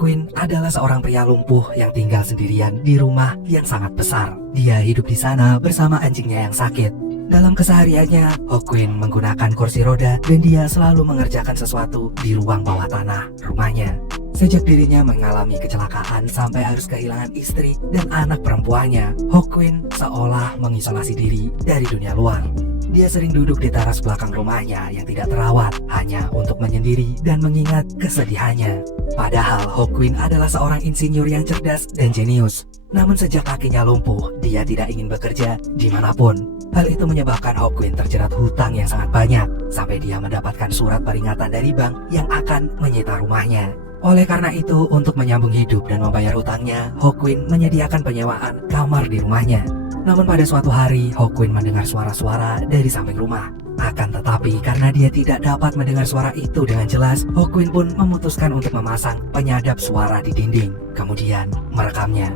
Hawkwind adalah seorang pria lumpuh yang tinggal sendirian di rumah yang sangat besar. Dia hidup di sana bersama anjingnya yang sakit. Dalam kesehariannya, Hawkwind menggunakan kursi roda dan dia selalu mengerjakan sesuatu di ruang bawah tanah rumahnya. Sejak dirinya mengalami kecelakaan sampai harus kehilangan istri dan anak perempuannya, Hawkwind seolah mengisolasi diri dari dunia luar. Dia sering duduk di teras belakang rumahnya yang tidak terawat hanya untuk menyendiri dan mengingat kesedihannya. Padahal Hawkwind adalah seorang insinyur yang cerdas dan jenius. Namun sejak kakinya lumpuh, dia tidak ingin bekerja dimanapun. Hal itu menyebabkan Hawkwind terjerat hutang yang sangat banyak, sampai dia mendapatkan surat peringatan dari bank yang akan menyita rumahnya. Oleh karena itu, untuk menyambung hidup dan membayar hutangnya, Hawkwind menyediakan penyewaan kamar di rumahnya. Namun pada suatu hari, Hawkwind mendengar suara-suara dari samping rumah. Akan tetapi, karena dia tidak dapat mendengar suara itu dengan jelas, Hawkwind pun memutuskan untuk memasang penyadap suara di dinding, kemudian merekamnya.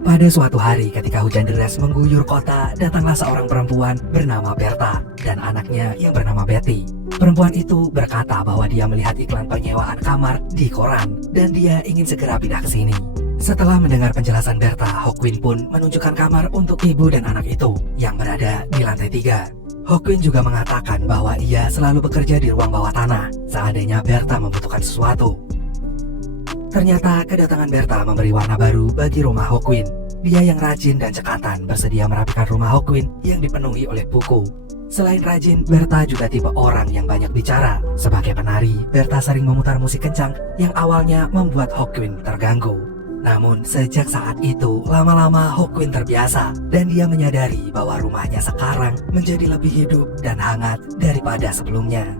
Pada suatu hari ketika hujan deras mengguyur kota, datanglah seorang perempuan bernama Bertha dan anaknya yang bernama Betty. Perempuan itu berkata bahwa dia melihat iklan penyewaan kamar di koran dan dia ingin segera pindah ke sini. Setelah mendengar penjelasan Bertha, Hawkwind pun menunjukkan kamar untuk ibu dan anak itu yang berada di lantai 3. Hawkwind juga mengatakan bahwa ia selalu bekerja di ruang bawah tanah seandainya Bertha membutuhkan sesuatu. Ternyata kedatangan Bertha memberi warna baru bagi rumah Hawkwind. Dia yang rajin dan cekatan bersedia merapikan rumah Hawkwind yang dipenuhi oleh buku. Selain rajin, Bertha juga tipe orang yang banyak bicara. Sebagai penari, Bertha sering memutar musik kencang yang awalnya membuat Hawkwind terganggu. Namun sejak saat itu, lama-lama Hawkwind terbiasa dan dia menyadari bahwa rumahnya sekarang menjadi lebih hidup dan hangat daripada sebelumnya.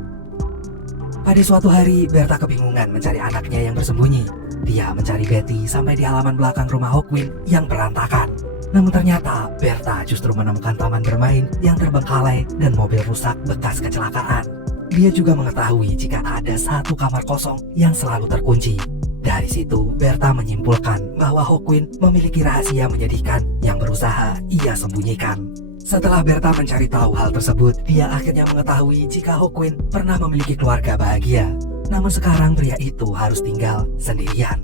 Pada suatu hari, Bertha kebingungan mencari anaknya yang bersembunyi. Dia mencari Betty sampai di halaman belakang rumah Hawkwind yang berantakan. Namun ternyata Bertha justru menemukan taman bermain yang terbengkalai dan mobil rusak bekas kecelakaan. Dia juga mengetahui jika ada satu kamar kosong yang selalu terkunci. Dari situ, Bertha menyimpulkan bahwa Hawkwind memiliki rahasia menyedihkan yang berusaha ia sembunyikan. Setelah Bertha mencari tahu hal tersebut, dia akhirnya mengetahui jika Hawkwind pernah memiliki keluarga bahagia. Namun sekarang pria itu harus tinggal sendirian.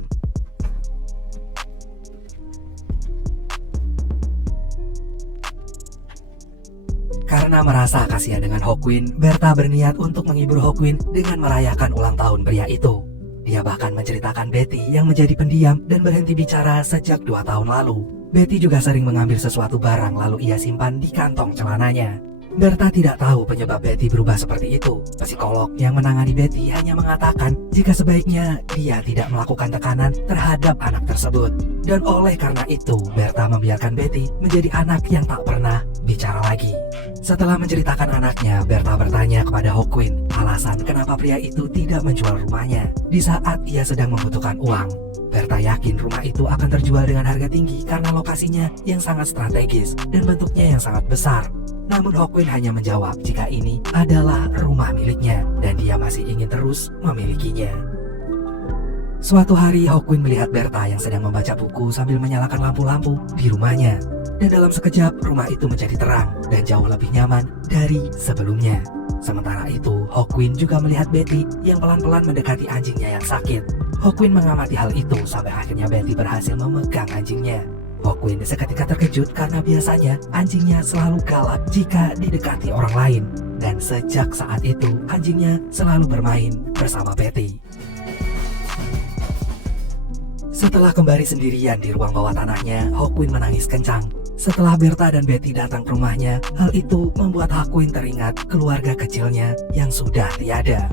Karena merasa kasihan dengan Hawkwind, Bertha berniat untuk menghibur Hawkwind dengan merayakan ulang tahun pria itu. Dia bahkan menceritakan Betty yang menjadi pendiam dan berhenti bicara sejak 2 tahun lalu. Betty juga sering mengambil sesuatu barang lalu ia simpan di kantong celananya. Bertha tidak tahu penyebab Betty berubah seperti itu. Psikolog yang menangani Betty hanya mengatakan jika sebaiknya dia tidak melakukan tekanan terhadap anak tersebut. Dan oleh karena itu, Bertha membiarkan Betty menjadi anak yang tak pernah bicara lagi. Setelah menceritakan anaknya, Bertha bertanya kepada Hawkwind alasan kenapa pria itu tidak menjual rumahnya di saat ia sedang membutuhkan uang. Bertha yakin rumah itu akan terjual dengan harga tinggi karena lokasinya yang sangat strategis dan bentuknya yang sangat besar. Namun Hawkwind hanya menjawab jika ini adalah rumah miliknya dan dia masih ingin terus memilikinya. Suatu hari Hawkwind melihat Bertha yang sedang membaca buku sambil menyalakan lampu-lampu di rumahnya. Dan dalam sekejap rumah itu menjadi terang dan jauh lebih nyaman dari sebelumnya. Sementara itu Hawkwind juga melihat Betty yang pelan-pelan mendekati anjingnya yang sakit. Hawkwind mengamati hal itu sampai akhirnya Betty berhasil memegang anjingnya. Hawkwind seketika terkejut karena biasanya anjingnya selalu galak jika didekati orang lain. Dan sejak saat itu anjingnya selalu bermain bersama Betty. Setelah kembali sendirian di ruang bawah tanahnya, Hawkwind menangis kencang. Setelah Bertha dan Betty datang ke rumahnya, hal itu membuat Hawkwind teringat keluarga kecilnya yang sudah tiada.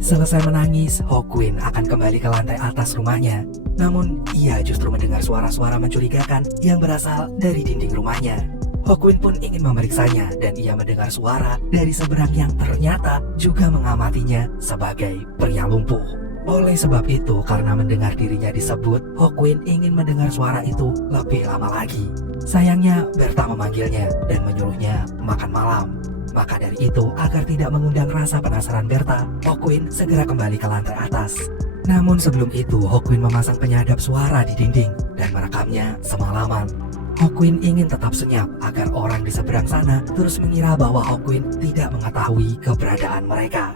Selesai menangis, Hawkwind akan kembali ke lantai atas rumahnya. Namun, ia justru mendengar suara-suara mencurigakan yang berasal dari dinding rumahnya. Hawkwind pun ingin memeriksanya dan ia mendengar suara dari seberang yang ternyata juga mengamatinya sebagai pria lumpuh. Oleh sebab itu, karena mendengar dirinya disebut, Hawkwind ingin mendengar suara itu lebih lama lagi. Sayangnya, Bertha memanggilnya dan menyuruhnya makan malam. Maka dari itu, agar tidak mengundang rasa penasaran Bertha, Hawkwind segera kembali ke lantai atas. Namun sebelum itu, Hawkwind memasang penyadap suara di dinding dan merekamnya semalaman. Hawkwind ingin tetap senyap agar orang di seberang sana terus mengira bahwa Hawkwind tidak mengetahui keberadaan mereka.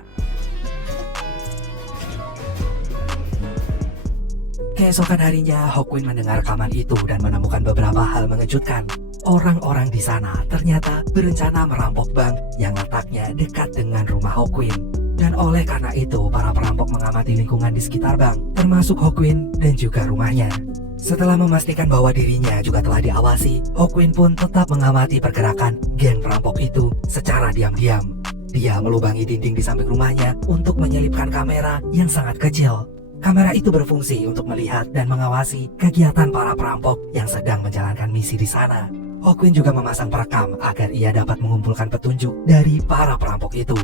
Keesokan harinya, Hawkwind mendengar rekaman itu dan menemukan beberapa hal mengejutkan. Orang-orang di sana ternyata berencana merampok bank yang letaknya dekat dengan rumah Hawkwind. Dan oleh karena itu, para perampok mengamati lingkungan di sekitar bank, termasuk Hawkwind dan juga rumahnya. Setelah memastikan bahwa dirinya juga telah diawasi, Hawkwind pun tetap mengamati pergerakan geng perampok itu secara diam-diam. Dia melubangi dinding di samping rumahnya untuk menyelipkan kamera yang sangat kecil. Kamera itu berfungsi untuk melihat dan mengawasi kegiatan para perampok yang sedang menjalankan misi di sana. Hawkwind juga memasang perekam agar ia dapat mengumpulkan petunjuk dari para perampok itu.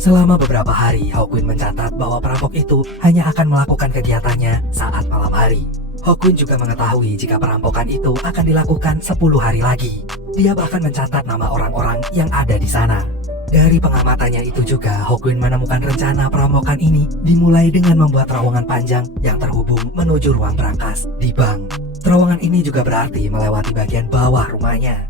Selama beberapa hari, Hawkwind mencatat bahwa perampok itu hanya akan melakukan kegiatannya saat malam hari. Hawkwind juga mengetahui jika perampokan itu akan dilakukan 10 hari lagi. Dia bahkan mencatat nama orang-orang yang ada di sana. Dari pengamatannya itu juga, Hawkwind menemukan rencana perampokan ini dimulai dengan membuat terowongan panjang yang terhubung menuju ruang brankas di bank. Terowongan ini juga berarti melewati bagian bawah rumahnya.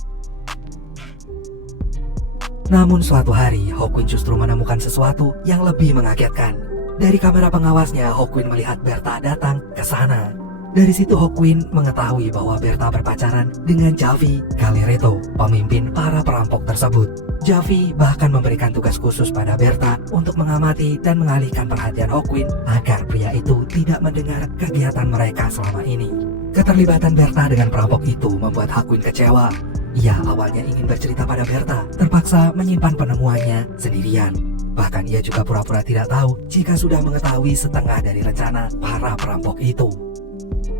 Namun suatu hari, Hawkwind justru menemukan sesuatu yang lebih mengagetkan. Dari kamera pengawasnya, Hawkwind melihat Bertha datang ke sana. Dari situ Hawkwind mengetahui bahwa Bertha berpacaran dengan Javi Galereto, pemimpin para perampok tersebut. Javi bahkan memberikan tugas khusus pada Bertha untuk mengamati dan mengalihkan perhatian Hawkwind agar pria itu tidak mendengar kegiatan mereka selama ini. Keterlibatan Bertha dengan perampok itu membuat Hawkwind kecewa. Ia awalnya ingin bercerita pada Bertha, terpaksa menyimpan penemuannya sendirian. Bahkan ia juga pura-pura tidak tahu jika sudah mengetahui setengah dari rencana para perampok itu.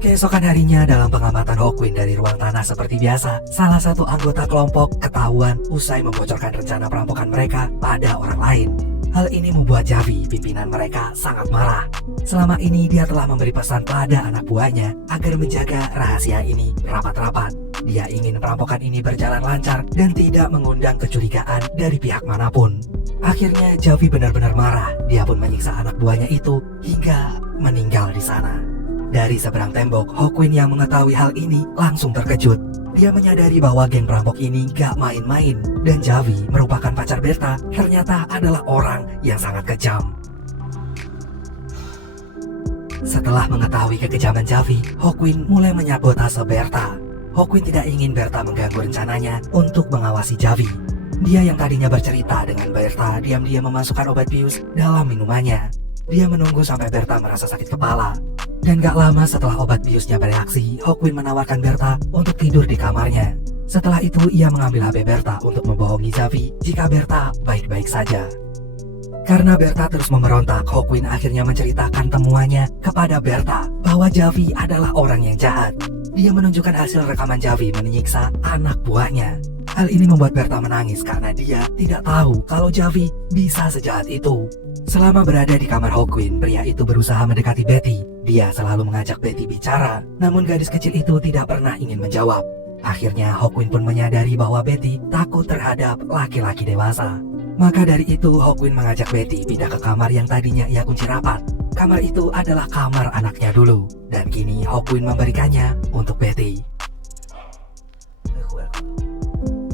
Keesokan harinya, dalam pengamatan Hawkwind dari ruang tanah seperti biasa, salah satu anggota kelompok ketahuan usai membocorkan rencana perampokan mereka pada orang lain. Hal ini membuat Javi, pimpinan mereka, sangat marah. Selama ini dia telah memberi pesan pada anak buahnya agar menjaga rahasia ini rapat-rapat. Dia ingin perampokan ini berjalan lancar dan tidak mengundang kecurigaan dari pihak manapun. Akhirnya Javi benar-benar marah. Dia pun menyiksa anak buahnya itu hingga meninggal di sana. Dari seberang tembok, Hawkwind yang mengetahui hal ini langsung terkejut. Dia menyadari bahwa geng perampok ini gak main-main, dan Javi merupakan pacar Bertha ternyata adalah orang yang sangat kejam. Setelah mengetahui kekejaman Javi, Hawkwind mulai menyabotase Bertha. Hawkwind tidak ingin Bertha mengganggu rencananya untuk mengawasi Javi. Dia yang tadinya bercerita dengan Bertha diam-diam memasukkan obat bius dalam minumannya. Dia menunggu sampai Bertha merasa sakit kepala. Dan gak lama setelah obat biusnya bereaksi, Hawkwind menawarkan Bertha untuk tidur di kamarnya. Setelah itu ia mengambil HP Bertha untuk membohongi Javi jika Bertha baik-baik saja. Karena Bertha terus memberontak, Hawkwind akhirnya menceritakan temuannya kepada Bertha bahwa Javi adalah orang yang jahat. Dia menunjukkan hasil rekaman Javi menyiksa anak buahnya. Hal ini membuat Bertha menangis karena dia tidak tahu kalau Javi bisa sejahat itu. Selama berada di kamar Hawkwind, pria itu berusaha mendekati Betty. Dia selalu mengajak Betty bicara, namun gadis kecil itu tidak pernah ingin menjawab. Akhirnya Hawkwind pun menyadari bahwa Betty takut terhadap laki-laki dewasa. Maka dari itu Hawkwind mengajak Betty pindah ke kamar yang tadinya ia kunci rapat. Kamar itu adalah kamar anaknya dulu, dan kini Hawkwind memberikannya untuk Betty.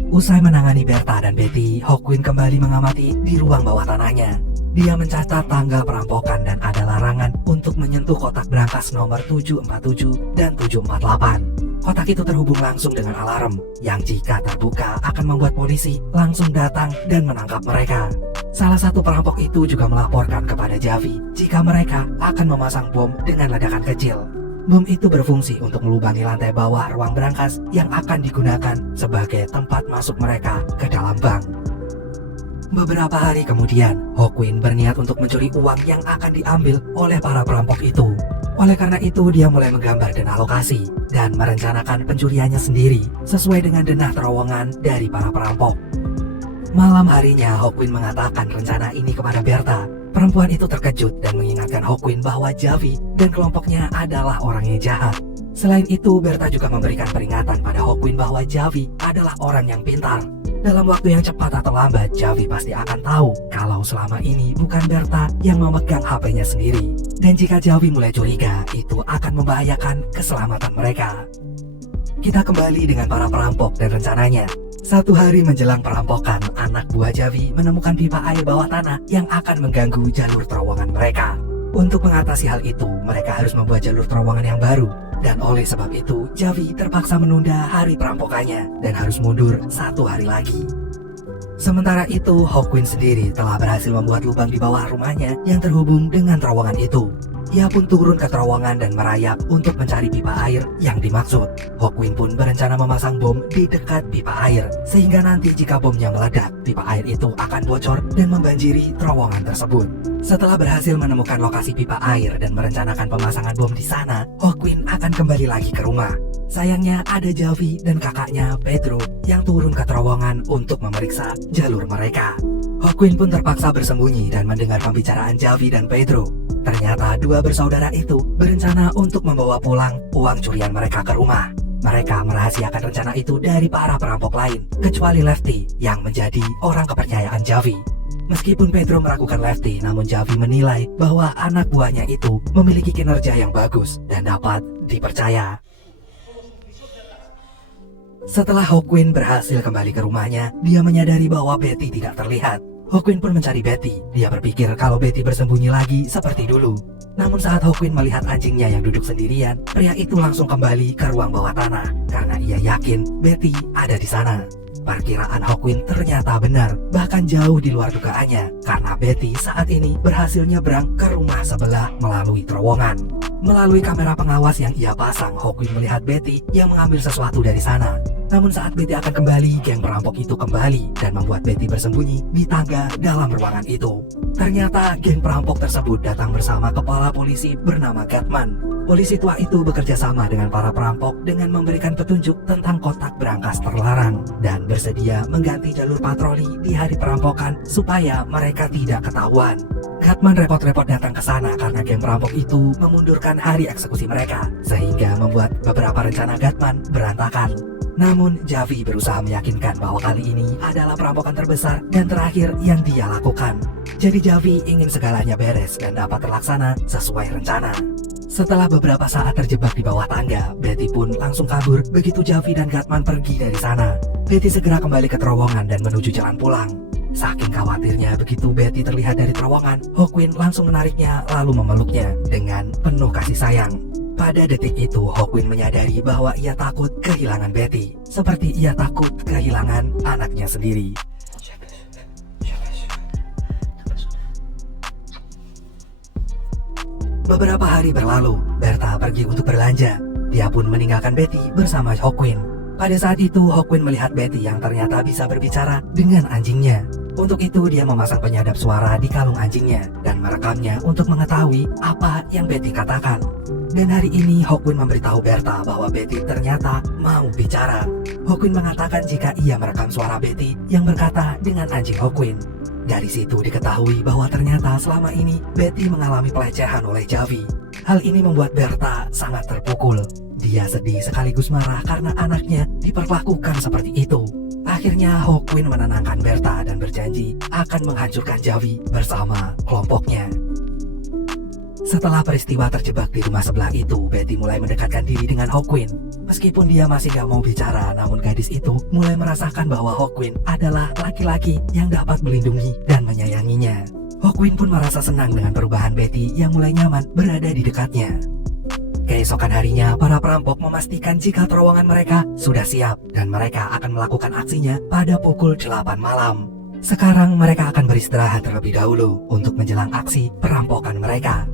Usai menangani Bertha dan Betty, Hawkwind kembali mengamati di ruang bawah tanahnya. Dia mencatat tanggal perampokan dan ada larangan untuk menyentuh kotak brankas nomor 747 dan 748. Kotak itu terhubung langsung dengan alarm yang jika terbuka akan membuat polisi langsung datang dan menangkap mereka. Salah satu perampok itu juga melaporkan kepada Javi jika mereka akan memasang bom dengan ledakan kecil. Bom itu berfungsi untuk melubangi lantai bawah ruang brankas yang akan digunakan sebagai tempat masuk mereka ke dalam bank. Beberapa hari kemudian, Hawkwind berniat untuk mencuri uang yang akan diambil oleh para perampok itu. Oleh karena itu, dia mulai menggambar denah lokasi dan merencanakan pencuriannya sendiri sesuai dengan denah terowongan dari para perampok. Malam harinya, Hawkwind mengatakan rencana ini kepada Bertha. Perempuan itu terkejut dan mengingatkan Hawkwind bahwa Javi dan kelompoknya adalah orang yang jahat. Selain itu, Bertha juga memberikan peringatan pada Hawkwind bahwa Javi adalah orang yang pintar. Dalam waktu yang cepat atau lambat, Javi pasti akan tahu kalau selama ini bukan Bertha yang memegang HP-nya sendiri. Dan jika Javi mulai curiga, itu akan membahayakan keselamatan mereka. Kita kembali dengan para perampok dan rencananya. Satu hari menjelang perampokan, anak buah Javi menemukan pipa air bawah tanah yang akan mengganggu jalur terowongan mereka. Untuk mengatasi hal itu, mereka harus membuat jalur terowongan yang baru. Dan oleh sebab itu, Javi terpaksa menunda hari perampokannya dan harus mundur 1 hari lagi. Sementara itu, Hawkwind sendiri telah berhasil membuat lubang di bawah rumahnya yang terhubung dengan terowongan itu. Ia pun turun ke terowongan dan merayap untuk mencari pipa air yang dimaksud. Hawkwind pun berencana memasang bom di dekat pipa air, sehingga nanti jika bomnya meledak, pipa air itu akan bocor dan membanjiri terowongan tersebut. Setelah berhasil menemukan lokasi pipa air dan merencanakan pemasangan bom di sana, Hawkwind akan kembali lagi ke rumah. Sayangnya ada Javi dan kakaknya Pedro yang turun ke terowongan untuk memeriksa jalur mereka. Hawkwind pun terpaksa bersembunyi dan mendengar pembicaraan Javi dan Pedro. Ternyata dua bersaudara itu berencana untuk membawa pulang uang curian mereka ke rumah. Mereka merahasiakan rencana itu dari para perampok lain, kecuali Lefty yang menjadi orang kepercayaan Javi. Meskipun Pedro meragukan Lefty, namun Javi menilai bahwa anak buahnya itu memiliki kinerja yang bagus dan dapat dipercaya. Setelah Hawkwind berhasil kembali ke rumahnya, dia menyadari bahwa Betty tidak terlihat. Hawkwind pun mencari Betty. Dia berpikir kalau Betty bersembunyi lagi seperti dulu. Namun saat Hawkwind melihat anjingnya yang duduk sendirian, pria itu langsung kembali ke ruang bawah tanah karena ia yakin Betty ada di sana. Perkiraan Hawkwind ternyata benar, bahkan jauh di luar dugaannya, karena Betty saat ini berhasil nyebrang ke rumah sebelah melalui terowongan. Melalui kamera pengawas yang ia pasang, Hawkwind melihat Betty yang mengambil sesuatu dari sana. Namun saat Betty akan kembali, geng perampok itu kembali dan membuat Betty bersembunyi di tangga dalam ruangan itu. Ternyata geng perampok tersebut datang bersama kepala polisi bernama Gatman. Polisi tua itu bekerja sama dengan para perampok dengan memberikan petunjuk tentang kotak berangkas terlarang dan bersedia mengganti jalur patroli di hari perampokan supaya mereka tidak ketahuan. Gatman repot-repot datang ke sana karena geng perampok itu memundurkan hari eksekusi mereka, sehingga membuat beberapa rencana Gatman berantakan. Namun Javi berusaha meyakinkan bahwa kali ini adalah perampokan terbesar dan terakhir yang dia lakukan. Jadi Javi ingin segalanya beres dan dapat terlaksana sesuai rencana. Setelah beberapa saat terjebak di bawah tangga, Betty pun langsung kabur begitu Javi dan Gatman pergi dari sana. Betty segera kembali ke terowongan dan menuju jalan pulang. Saking khawatirnya begitu Betty terlihat dari terowongan, Hawkwind langsung menariknya lalu memeluknya dengan penuh kasih sayang. Pada detik itu, Hawkwind menyadari bahwa ia takut kehilangan Betty, seperti ia takut kehilangan anaknya sendiri. Beberapa hari berlalu, Berta pergi untuk belanja. Dia pun meninggalkan Betty bersama Hawkwind. Pada saat itu, Hawkwind melihat Betty yang ternyata bisa berbicara dengan anjingnya. Untuk itu, dia memasang penyadap suara di kalung anjingnya dan merekamnya untuk mengetahui apa yang Betty katakan. Dan hari ini Hawkwind memberitahu Berta bahwa Betty ternyata mau bicara. Hawkwind mengatakan jika ia merekam suara Betty yang berkata dengan anjing Hawkwind. Dari situ diketahui bahwa ternyata selama ini Betty mengalami pelecehan oleh Javi. Hal ini membuat Berta sangat terpukul. Dia sedih sekaligus marah karena anaknya diperlakukan seperti itu. Akhirnya Hawkwind menenangkan Berta dan berjanji akan menghancurkan Javi bersama kelompoknya. Setelah peristiwa terjebak di rumah sebelah itu, Betty mulai mendekatkan diri dengan Hawkwind. Meskipun dia masih gak mau bicara, namun gadis itu mulai merasakan bahwa Hawkwind adalah laki-laki yang dapat melindungi dan menyayanginya. Hawkwind pun merasa senang dengan perubahan Betty yang mulai nyaman berada di dekatnya. Keesokan harinya, para perampok memastikan jika terowongan mereka sudah siap dan mereka akan melakukan aksinya pada pukul 8 malam. Sekarang mereka akan beristirahat terlebih dahulu untuk menjelang aksi perampokan mereka.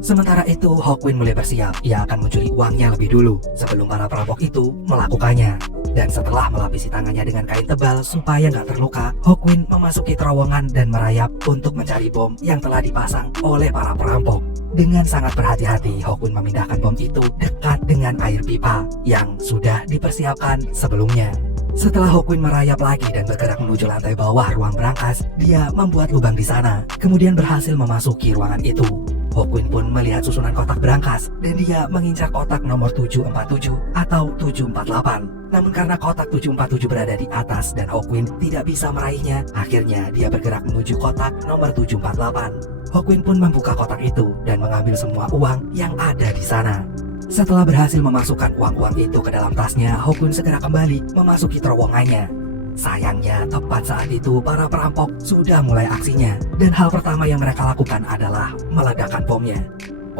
Sementara itu, Hawkwind mulai bersiap. Ia akan mencuri uangnya lebih dulu sebelum para perampok itu melakukannya. Dan setelah melapisi tangannya dengan kain tebal supaya nggak terluka, Hawkwind memasuki terowongan dan merayap untuk mencari bom yang telah dipasang oleh para perampok. Dengan sangat berhati-hati, Hawkwind memindahkan bom itu dekat dengan air pipa yang sudah dipersiapkan sebelumnya. Setelah Hawkwind merayap lagi dan bergerak menuju lantai bawah ruang berangkas, dia membuat lubang di sana, kemudian berhasil memasuki ruangan itu. Hawkwind pun melihat susunan kotak berangkas dan dia mengincar kotak nomor 747 atau 748. Namun karena kotak 747 berada di atas dan Hawkwind tidak bisa meraihnya, akhirnya dia bergerak menuju kotak nomor 748. Hawkwind pun membuka kotak itu dan mengambil semua uang yang ada di sana. Setelah berhasil memasukkan uang-uang itu ke dalam tasnya, Hawkwind segera kembali memasuki terowongannya. Sayangnya, tepat saat itu para perampok sudah mulai aksinya, dan hal pertama yang mereka lakukan adalah meledakkan bomnya.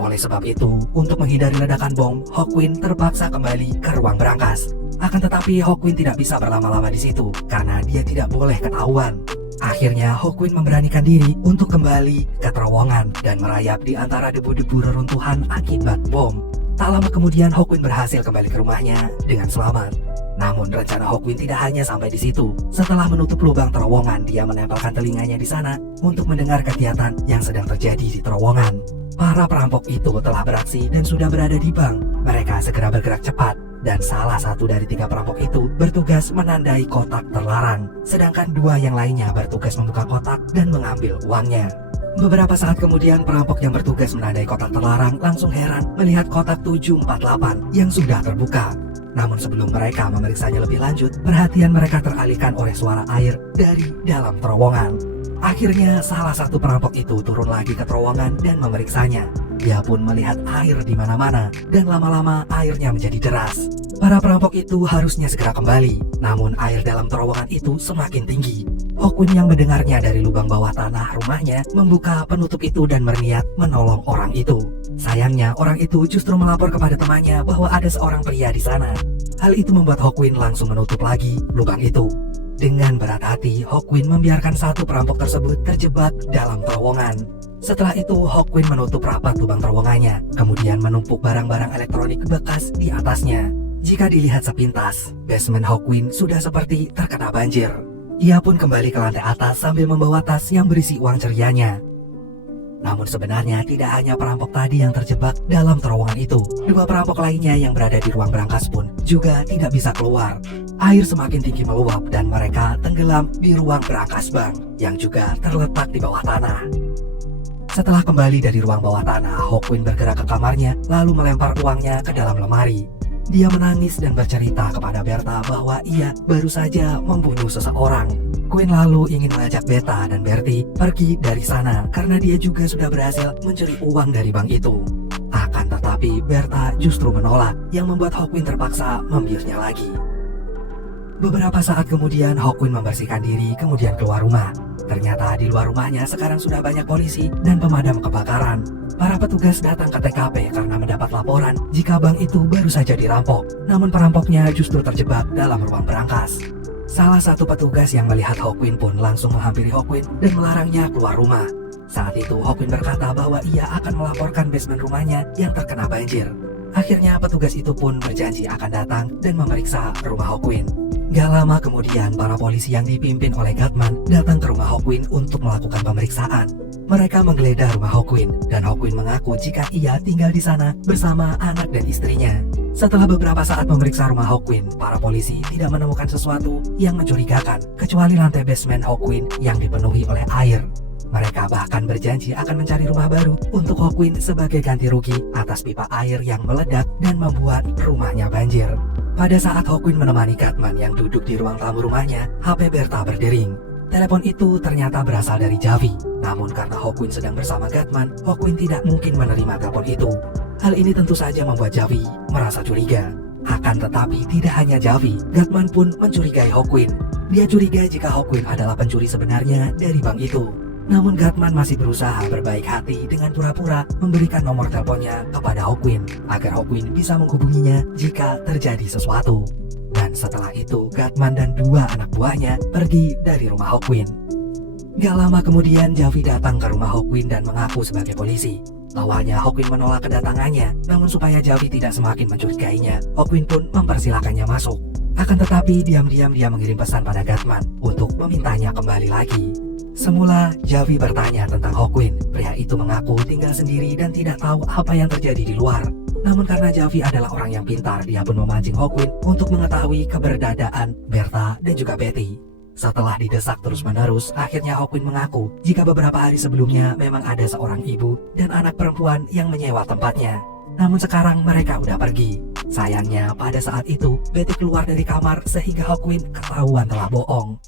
Oleh sebab itu, untuk menghindari ledakan bom, Hawkwind terpaksa kembali ke ruang berangkas. Akan tetapi Hawkwind tidak bisa berlama-lama di situ karena dia tidak boleh ketahuan. Akhirnya Hawkwind memberanikan diri untuk kembali ke terowongan dan merayap di antara debu-debu reruntuhan akibat bom. Tak lama kemudian Hawkwind berhasil kembali ke rumahnya dengan selamat. Namun rencana Hawkwind tidak hanya sampai di situ. Setelah menutup lubang terowongan, dia menempelkan telinganya di sana untuk mendengar kegiatan yang sedang terjadi di terowongan. Para perampok itu telah beraksi dan sudah berada di bank. Mereka segera bergerak cepat, dan salah satu dari 3 perampok itu bertugas menandai kotak terlarang, sedangkan 2 yang lainnya bertugas membuka kotak dan mengambil uangnya. Beberapa saat kemudian, perampok yang bertugas menandai kotak terlarang langsung heran melihat kotak 748 yang sudah terbuka. Namun sebelum mereka memeriksanya lebih lanjut, perhatian mereka teralihkan oleh suara air dari dalam terowongan. Akhirnya salah satu perampok itu turun lagi ke terowongan dan memeriksanya. Dia pun melihat air di mana-mana dan lama-lama airnya menjadi deras. Para perampok itu harusnya segera kembali, namun air dalam terowongan itu semakin tinggi. Hawkwind yang mendengarnya dari lubang bawah tanah rumahnya membuka penutup itu dan berniat menolong orang itu. Sayangnya orang itu justru melapor kepada temannya bahwa ada seorang pria di sana. Hal itu membuat Hawkwind langsung menutup lagi lubang itu. Dengan berat hati, Hawkwind membiarkan satu perampok tersebut terjebak dalam terowongan. Setelah itu, Hawkwind menutup rapat lubang terowongannya, kemudian menumpuk barang-barang elektronik bekas di atasnya. Jika dilihat sepintas, basement Hawkwind sudah seperti terkena banjir. Ia pun kembali ke lantai atas sambil membawa tas yang berisi uang cerianya. Namun sebenarnya tidak hanya perampok tadi yang terjebak dalam terowongan itu. 2 perampok lainnya yang berada di ruang berangkas pun juga tidak bisa keluar. Air semakin tinggi meluap dan mereka tenggelam di ruang berangkas bank yang juga terletak di bawah tanah. Setelah kembali dari ruang bawah tanah, Hawkwind bergerak ke kamarnya lalu melempar uangnya ke dalam lemari. Dia menangis dan bercerita kepada Bertha bahwa ia baru saja membunuh seseorang. Quinn lalu ingin mengajak Beta dan Bertie pergi dari sana karena dia juga sudah berhasil mencuri uang dari bank itu. Akan tetapi Bertha justru menolak, yang membuat Hawkwind terpaksa membiusnya lagi. Beberapa saat kemudian Hawkwind membersihkan diri kemudian keluar rumah. Ternyata di luar rumahnya sekarang sudah banyak polisi dan pemadam kebakaran. Para petugas datang ke TKP karena mendapat laporan jika bank itu baru saja dirampok. Namun perampoknya justru terjebak dalam ruang berangkas. Salah satu petugas yang melihat Hawkwind pun langsung menghampiri Hawkwind dan melarangnya keluar rumah. Saat itu Hawkwind berkata bahwa ia akan melaporkan basement rumahnya yang terkena banjir. Akhirnya petugas itu pun berjanji akan datang dan memeriksa rumah Hawkwind. Gak lama kemudian, para polisi yang dipimpin oleh Gatman datang ke rumah Hawkwind untuk melakukan pemeriksaan. Mereka menggeledah rumah Hawkwind, dan Hawkwind mengaku jika ia tinggal di sana bersama anak dan istrinya. Setelah beberapa saat memeriksa rumah Hawkwind, para polisi tidak menemukan sesuatu yang mencurigakan, kecuali lantai basement Hawkwind yang dipenuhi oleh air. Mereka bahkan berjanji akan mencari rumah baru untuk Hawkwind sebagai ganti rugi atas pipa air yang meledak dan membuat rumahnya banjir. Pada saat Hawkwind menemani Gatman yang duduk di ruang tamu rumahnya, HP Bertha berdering. Telepon itu ternyata berasal dari Javi. Namun karena Hawkwind sedang bersama Gatman, Hawkwind tidak mungkin menerima telepon itu. Hal ini tentu saja membuat Javi merasa curiga. Akan tetapi tidak hanya Javi, Gatman pun mencurigai Hawkwind. Dia curiga jika Hawkwind adalah pencuri sebenarnya dari bank itu. Namun Gatman masih berusaha berbaik hati dengan pura-pura memberikan nomor teleponnya kepada Hawkwind agar Hawkwind bisa menghubunginya jika terjadi sesuatu. Dan setelah itu Gatman dan 2 anak buahnya pergi dari rumah Hawkwind. Gak lama kemudian Javi datang ke rumah Hawkwind dan mengaku sebagai polisi. Awalnya Hawkwind menolak kedatangannya, namun supaya Javi tidak semakin mencurigainya, Hawkwind pun mempersilahkannya masuk. Akan tetapi diam-diam dia mengirim pesan pada Gatman untuk memintanya kembali lagi. Semula, Javi bertanya tentang Hawkwind. Pria itu mengaku tinggal sendiri dan tidak tahu apa yang terjadi di luar. Namun karena Javi adalah orang yang pintar, dia pun memancing Hawkwind untuk mengetahui keberadaan Bertha dan juga Betty. Setelah didesak terus-menerus, akhirnya Hawkwind mengaku jika beberapa hari sebelumnya memang ada seorang ibu dan anak perempuan yang menyewa tempatnya. Namun sekarang mereka udah pergi. Sayangnya pada saat itu, Betty keluar dari kamar sehingga Hawkwind ketahuan telah bohong.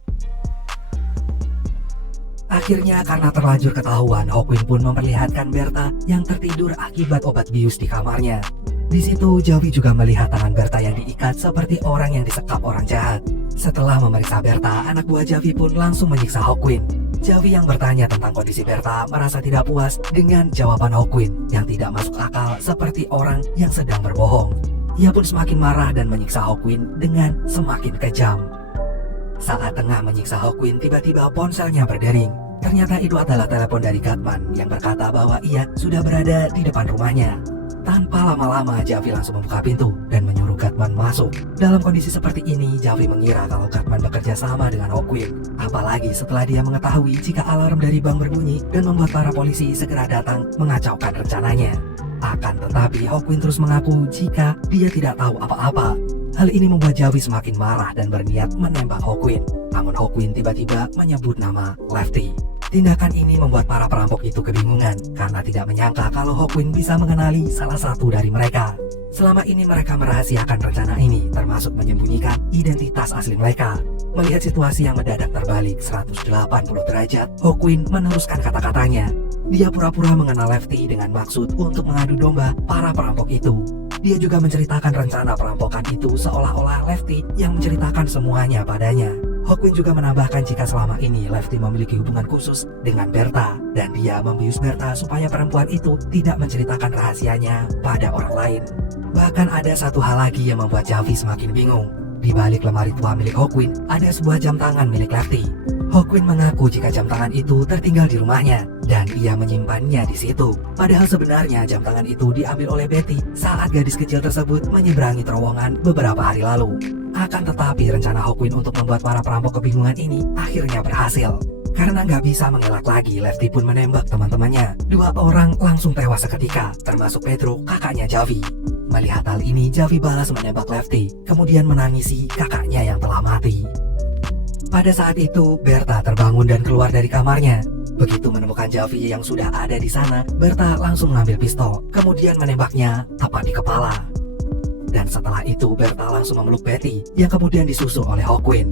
Akhirnya karena terlanjur ketahuan, Hawkwind pun memperlihatkan Bertha yang tertidur akibat obat bius di kamarnya. Di situ Javi juga melihat tangan Bertha yang diikat seperti orang yang disekap orang jahat. Setelah memeriksa Berta, anak buah Javi pun langsung menyiksa Hokwin. Javi yang bertanya tentang kondisi Berta merasa tidak puas dengan jawaban Hokwin yang tidak masuk akal seperti orang yang sedang berbohong. Ia pun semakin marah dan menyiksa Hokwin dengan semakin kejam. Saat tengah menyiksa Hokwin, tiba-tiba ponselnya berdering. Ternyata itu adalah telepon dari Gatman yang berkata bahwa ia sudah berada di depan rumahnya. Tanpa lama-lama, Javi langsung membuka pintu dan menyuruh Gatman masuk. Dalam kondisi seperti ini, Javi mengira kalau Gatman bekerja sama dengan Hokwin. Apalagi setelah dia mengetahui jika alarm dari bank berbunyi dan membuat para polisi segera datang mengacaukan rencananya. Akan tetapi, Hokwin terus mengaku jika dia tidak tahu apa-apa. Hal ini membuat Javi semakin marah dan berniat menembak Hokwin. Namun Hokwin tiba-tiba menyebut nama Lefty. Tindakan ini membuat para perampok itu kebingungan karena tidak menyangka kalau Hokwin bisa mengenali salah satu dari mereka. Selama ini mereka merahasiakan rencana ini, termasuk menyembunyikan identitas asli mereka. Melihat situasi yang mendadak terbalik 180 derajat, Hokwin meneruskan kata-katanya. Dia pura-pura mengenal Lefty dengan maksud untuk mengadu domba para perampok itu. Dia juga menceritakan rencana perampokan itu seolah-olah Lefty yang menceritakan semuanya padanya. Hokwin juga menambahkan jika selama ini Lefty memiliki hubungan khusus dengan Berta dan dia membius Berta supaya perempuan itu tidak menceritakan rahasianya pada orang lain. Bahkan ada satu hal lagi yang membuat Javi semakin bingung. Di balik lemari tua milik Hokwin ada sebuah jam tangan milik Lefty. Hokwin mengaku jika jam tangan itu tertinggal di rumahnya dan ia menyimpannya di situ. Padahal sebenarnya jam tangan itu diambil oleh Betty saat gadis kecil tersebut menyeberangi terowongan beberapa hari lalu. Akan tetapi rencana Hokwin untuk membuat para perampok kebingungan ini akhirnya berhasil. Karena nggak bisa mengelak lagi, Lefty pun menembak teman-temannya. 2 orang langsung tewas seketika, termasuk Pedro, kakaknya Javi. Melihat hal ini, Javi balas menembak Lefty, kemudian menangisi kakaknya yang telah mati. Pada saat itu, Berta terbangun dan keluar dari kamarnya. Begitu menemukan Javi yang sudah ada di sana, Berta langsung mengambil pistol, kemudian menembaknya tepat di kepala. Dan setelah itu, Berta langsung memeluk Betty yang kemudian disusul oleh Hokwin.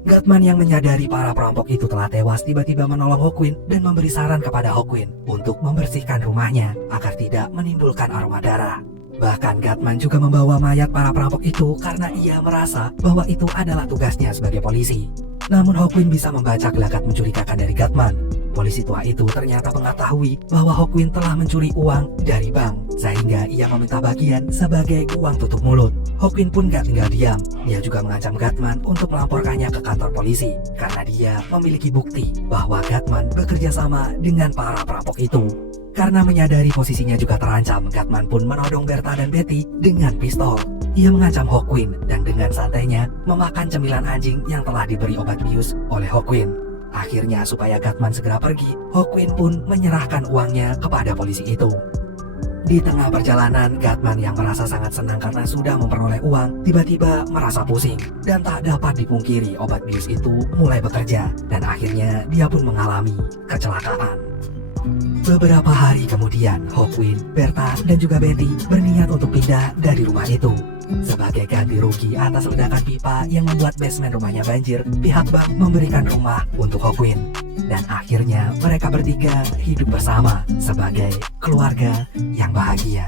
Gatman yang menyadari para perampok itu telah tewas tiba-tiba menolong Hokwin dan memberi saran kepada Hokwin untuk membersihkan rumahnya agar tidak menimbulkan aroma darah. Bahkan Gatman juga membawa mayat para perampok itu karena ia merasa bahwa itu adalah tugasnya sebagai polisi. Namun Hokwin bisa membaca gelagat mencurigakan dari Gatman. Polisi tua itu ternyata mengetahui bahwa Hokwin telah mencuri uang dari bank, sehingga ia meminta bagian sebagai uang tutup mulut. Hokwin pun gak tinggal diam, dia juga mengancam Gatman untuk melaporkannya ke kantor polisi, karena dia memiliki bukti bahwa Gatman bekerja sama dengan para perampok itu. Karena menyadari posisinya juga terancam, Gatman pun menodong Berta dan Betty dengan pistol. Ia mengancam Hokwin dan dengan santainya memakan cemilan anjing yang telah diberi obat bius oleh Hokwin. Akhirnya supaya Gatman segera pergi, Hokwin pun menyerahkan uangnya kepada polisi itu. Di tengah perjalanan, Gatman yang merasa sangat senang karena sudah memperoleh uang, tiba-tiba merasa pusing dan tak dapat dipungkiri obat bius itu mulai bekerja dan akhirnya dia pun mengalami kecelakaan. Beberapa hari kemudian, Hokwin, Berta, dan juga Betty berniat untuk pindah dari rumah itu. Sebagai ganti rugi atas ledakan pipa yang membuat basement rumahnya banjir, pihak bank memberikan rumah untuk Hokwin. Dan akhirnya mereka bertiga hidup bersama sebagai keluarga yang bahagia.